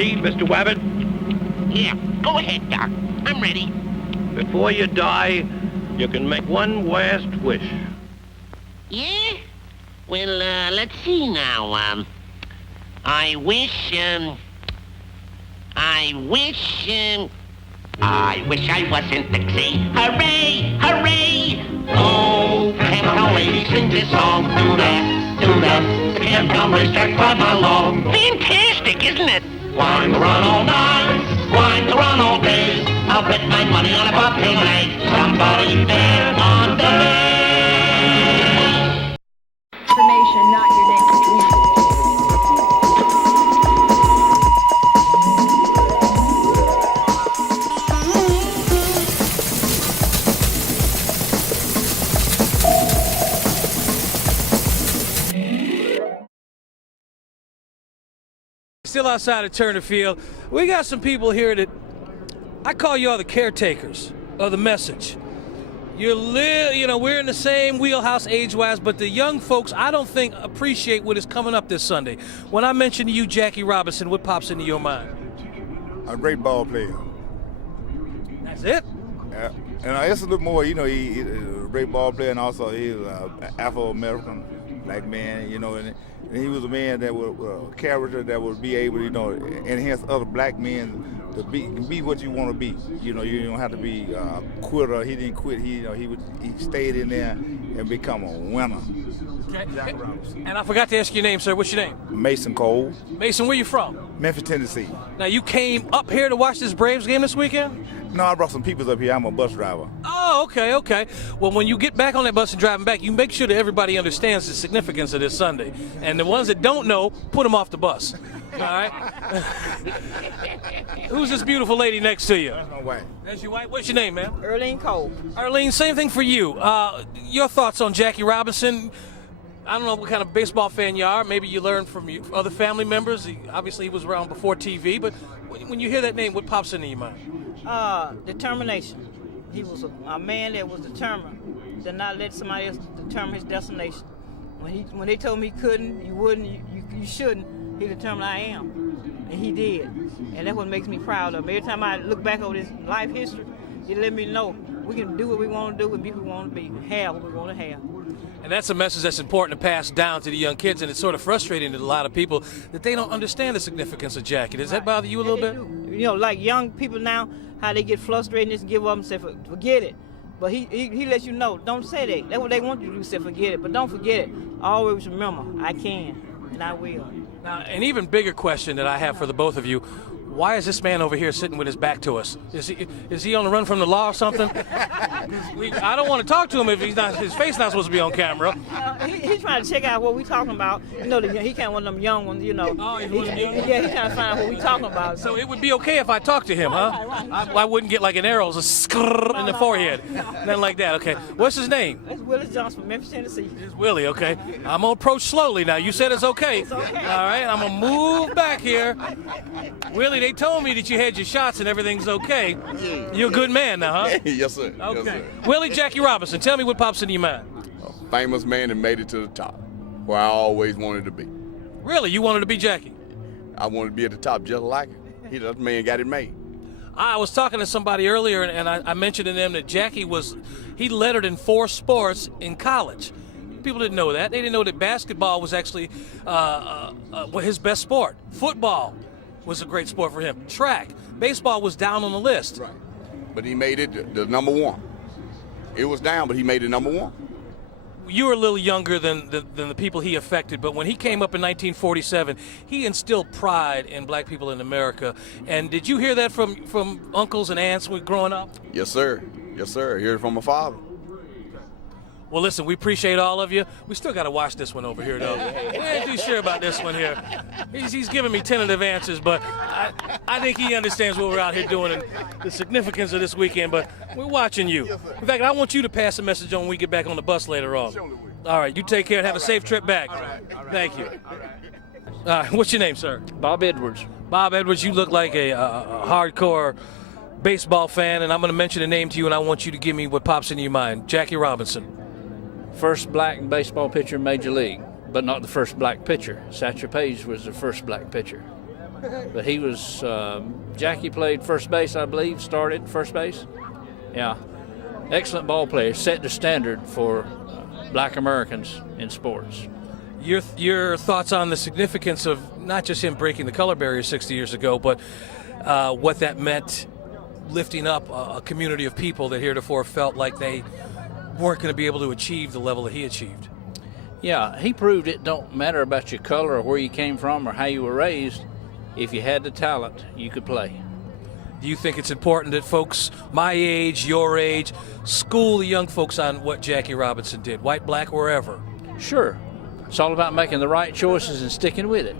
ready, Mr. Wabbit? Yeah, go ahead, Doc. I'm ready. Before you die, you can make one last wish. Yeah? Well, let's see now. I wish I wasn't Dixie. Hooray! Hooray! Oh, the camptown lady sings this song. Do that, do that. The camptown racetrack right along. Fantastic, isn't it? Wine to run all night, wine to run all day. I'll bet my money on a buffalo leg. Somebody there on the lake. Information, not your name. Still outside of Turner Field, we got some people here that I call y'all the caretakers of the message. We're in the same wheelhouse age-wise, but the young folks, I don't think, appreciate what is coming up this Sunday. When I mention to you Jackie Robinson, what pops into your mind? A great ball player. That's it? Yeah. And it's a little more, he's a great ball player, and also he's an Afro-American black man, and he was a man that was a character that would be able, enhance other black men to be what you want to be. You don't have to be a quitter. He didn't quit. He stayed in there and become a winner. Okay. And I forgot to ask your name, sir. What's your name? Mason Cole. Mason, where you from? Memphis, Tennessee. Now, you came up here to watch this Braves game this weekend? No, I brought some people up here. I'm a bus driver. Oh, okay. Well, when you get back on that bus and driving back, you make sure that everybody understands the significance of this Sunday. And the ones that don't know, put them off the bus. All right? Who's this beautiful lady next to you? That's my wife. That's your wife? What's your name, ma'am? Erlene Cole. Arlene, same thing for you. Your thoughts on Jackie Robinson? I don't know what kind of baseball fan you are. Maybe you learned from your other family members. Obviously, he was around before TV. But when you hear that name, what pops into your mind? Determination. He was a man that was determined to not let somebody else determine his destination. When they told me he couldn't, you wouldn't, you shouldn't, he determined I am. And he did. And that's what makes me proud of him. Every time I look back over this life history, it let me know we can do what we want to do and be who we want to be, and have what we want to have. And that's a message that's important to pass down to the young kids, and it's sort of frustrating to a lot of people that they don't understand the significance of Jackie. Does that bother you a little bit? Like young people now, how they get frustrated and just give up and say, forget it. But he lets you know, don't say that. That's what they want you to do, say forget it. But don't forget it. Always remember, I can, and I will. Now, an even bigger question that I have for the both of you, why is this man over here sitting with his back to us? Is he on the run from the law or something? I don't want to talk to him if his face not supposed to be on camera. He's trying to check out what we talking about. He can't one of them young ones, Oh, he's trying to find out what we talking about. So it would be okay if I talked to him, huh? Right. I wouldn't get like an arrow, a skrrr in the forehead. Nothing like that, okay. What's his name? It's Willis Johnson from Memphis, Tennessee. It's Willie, okay. I'm going to approach slowly now. You said it's okay. It's okay. All right, I'm going to move back here. Willie, they told me that you had your shots and everything's okay. You're a good man now, huh? Yes, sir. Okay. Yes, sir. Willie, Jackie Robinson, tell me what pops into your mind. A famous man that made it to the top, where I always wanted to be. Really? You wanted to be Jackie? I wanted to be at the top just like him. That man got it made. I was talking to somebody earlier, and I mentioned to them that Jackie he lettered in 4 sports in college. People didn't know that. They didn't know that basketball was actually his best sport. Football was a great sport for him. Track. Baseball was down on the list. Right. But he made it the number 1. It was down, but he made it number 1. You were a little younger than the people he affected, but when he came up in 1947, he instilled pride in black people in America. And did you hear that from uncles and aunts when growing up? Yes, sir. Yes, sir. I heard it from my father. Well, listen, we appreciate all of you. We still got to watch this one over here, though. We ain't too sure about this one here. He's giving me tentative answers, but I think he understands what we're out here doing and the significance of this weekend, but we're watching you. In fact, I want you to pass a message on when we get back on the bus later on. All right, you take care and have a safe trip back. Thank you. All right, what's your name, sir? Bob Edwards. Bob Edwards, you look like a hardcore baseball fan, and I'm going to mention a name to you, and I want you to give me what pops into your mind. Jackie Robinson. First black baseball pitcher in Major League, but not the first black pitcher. Satchel Paige was the first black pitcher. But he was, Jackie played first base, I believe, started first base. Yeah. Excellent ball player, set the standard for black Americans in sports. Your thoughts on the significance of not just him breaking the color barrier 60 years ago, but what that meant lifting up a community of people that heretofore felt like they weren't going to be able to achieve the level that he achieved. Yeah, he proved it don't matter about your color or where you came from or how you were raised. If you had the talent, you could play. Do you think it's important that folks my age, your age, school the young folks on what Jackie Robinson did, white, black, wherever? Sure. It's all about making the right choices and sticking with it.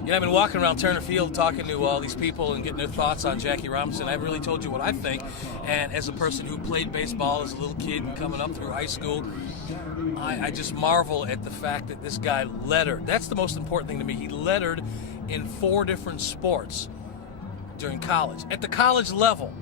You know, I've been walking around Turner Field talking to all these people and getting their thoughts on Jackie Robinson. I've really told you what I think. And as a person who played baseball as a little kid and coming up through high school, I just marvel at the fact that this guy lettered. That's the most important thing to me. He lettered in 4 different sports during college. At the college level,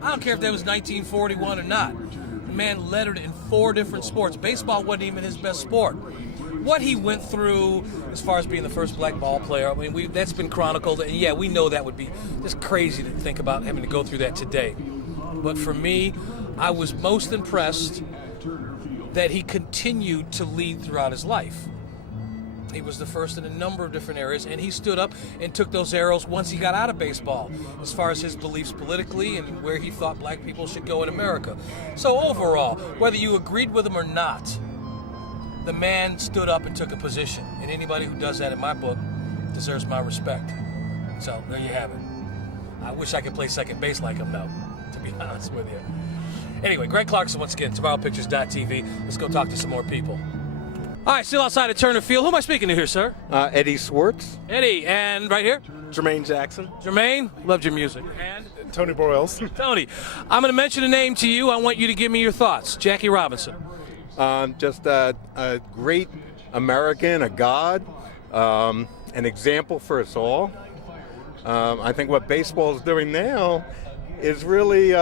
I don't care if that was 1941 or not. The man lettered in 4 different sports. Baseball wasn't even his best sport. What he went through as far as being the first black ball player, I mean, that's been chronicled, and yeah, we know that would be just crazy to think about having to go through that today. But for me, I was most impressed that he continued to lead throughout his life. He was the first in a number of different areas, and he stood up and took those arrows once he got out of baseball, as far as his beliefs politically and where he thought black people should go in America. So overall, whether you agreed with him or not, the man stood up and took a position, and anybody who does that in my book deserves my respect. So there you have it. I wish I could play second base like him, though, to be honest with you. Anyway, Greg Clarkson once again, Tomorrowpictures.TV. Let's go talk to some more people. All right, still outside of Turner Field. Who am I speaking to here, sir? Eddie Swartz. Eddie, and right here? Jermaine Jackson. Jermaine, loved your music. And? Tony Broyles. Tony, I'm going to mention a name to you. I want you to give me your thoughts. Jackie Robinson. Just a great American, a god, an example for us all. I think what baseball is doing now is really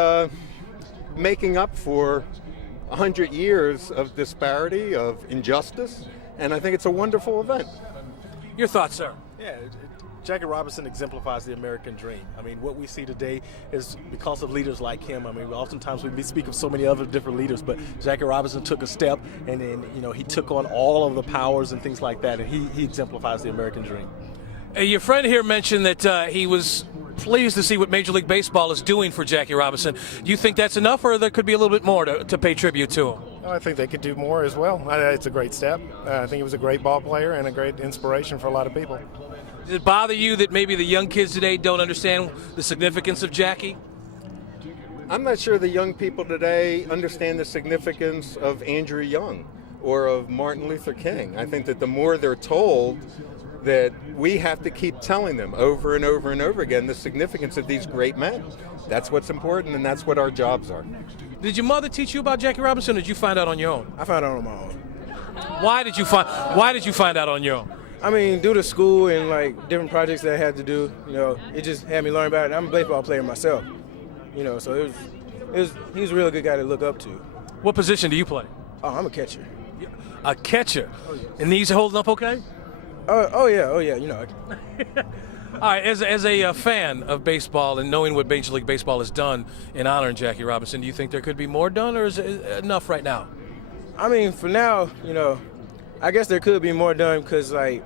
making up for 100 years of disparity, of injustice, and I think it's a wonderful event. Your thoughts, sir? Yeah, Jackie Robinson exemplifies the American dream. I mean, what we see today is because of leaders like him. I mean, oftentimes we speak of so many other different leaders, but Jackie Robinson took a step, and then, you know, he took on all of the powers and things like that, and he exemplifies the American dream. Your friend here mentioned that he was pleased to see what Major League Baseball is doing for Jackie Robinson. Do you think that's enough, or there could be a little bit more to pay tribute to him? I think they could do more as well. It's a great step. I think he was a great ball player and a great inspiration for a lot of people. Does it bother you that maybe the young kids today don't understand the significance of Jackie? I'm not sure the young people today understand the significance of Andrew Young or of Martin Luther King. I think that the more they're told, that we have to keep telling them over and over and over again the significance of these great men. That's what's important, and that's what our jobs are. Did your mother teach you about Jackie Robinson, or did you find out on your own? I found out on my own. Why did you find out on your own? I mean, due to school and like different projects that I had to do, you know, it just had me learn about it. I'm a baseball player myself, you know, so he was a really good guy to look up to. What position do you play? Oh, I'm a catcher. A catcher? And these holding up okay? Oh yeah, you know. All right, as a fan of baseball and knowing what Major League Baseball has done in honoring Jackie Robinson, do you think there could be more done, or is it enough right now? I mean, for now, you know, I guess there could be more done because, like,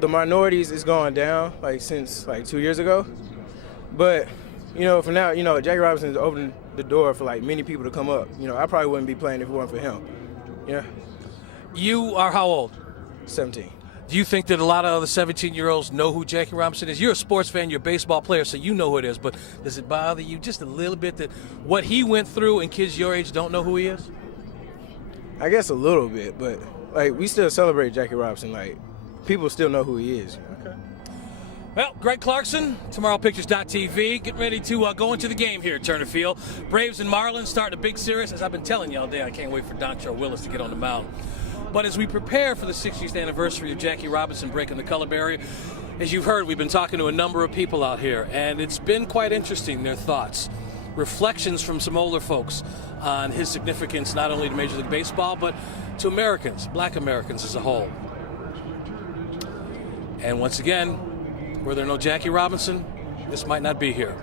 the minorities is going down, like, since, like, 2 years ago. But, you know, for now, you know, Jackie Robinson is opening the door for, like, many people to come up. You know, I probably wouldn't be playing if it weren't for him. Yeah. You are how old? 17. Do you think that a lot of other 17-year-olds know who Jackie Robinson is? You're a sports fan, you're a baseball player, so you know who it is. But does it bother you just a little bit that what he went through and kids your age don't know who he is? I guess a little bit, but, like, we still celebrate Jackie Robinson. Like, people still know who he is. Okay. Well, Greg Clarkson, Tomorrowpictures.TV, getting ready to go into the game here at Turner Field. Braves and Marlins starting a big series. As I've been telling you all day, I can't wait for Dontrelle Willis to get on the mound. But as we prepare for the 60th anniversary of Jackie Robinson breaking the color barrier, as you've heard, we've been talking to a number of people out here, and it's been quite interesting, their thoughts. Reflections from some older folks on his significance not only to Major League Baseball, but to Americans, black Americans as a whole. And once again, Were there no Jackie Robinson, this might not be here.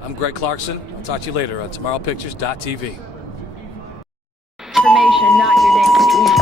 I'm Greg Clarkson. I'll talk to you later on Tomorrowpictures.TV. Information, not your name.